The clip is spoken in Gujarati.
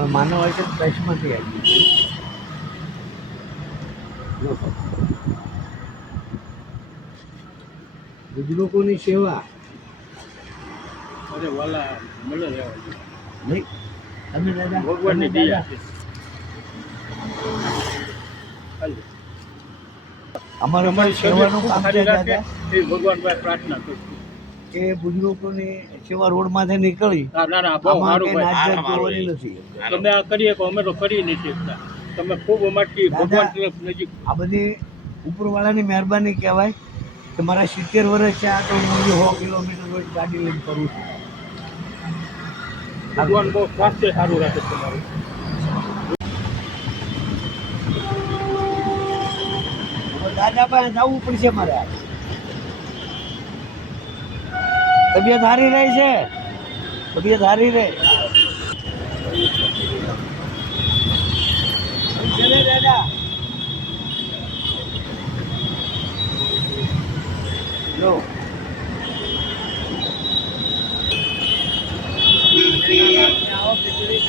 પણ માનવ હોય છે ટ્રસ્ટમાંથી આવી બુજુર્ગોની સેવા અરે વાલા મળે નહીં તમે દાદા ભગવાનની તમે દયા દાદા છે અમારું પણ સેવાનું કામ છે દાદા એ ભગવાન પાસે પ્રાર્થના કરું કે બુજુર્ગોની સેવા રોડમાંથી નીકળી ના ના બહુ આમાં સારું કંઈ ભાઈ નાચ જોવાની નથી તમે આ કરીએ તો અમે તો કરી નથી શકતા તમે ખૂબ અમારથી ભગવાન તરફ નજીક આ બધી ઉપરવાળાની મહેરબાની કહેવાય કે મારા 70 વર્ષ છે આ તો હું 100 કિલોમીટર રોજ ગાડી લઈને ફરું છું ભગવાન બહુ સ્વાસ્થ્ય સારું રાખે તમારું હવે દાદા પાસે જવું પડશે મારે તબિયત સારી રહી છે તબિયત સારી રહે દાદા લો આવો ખીચડી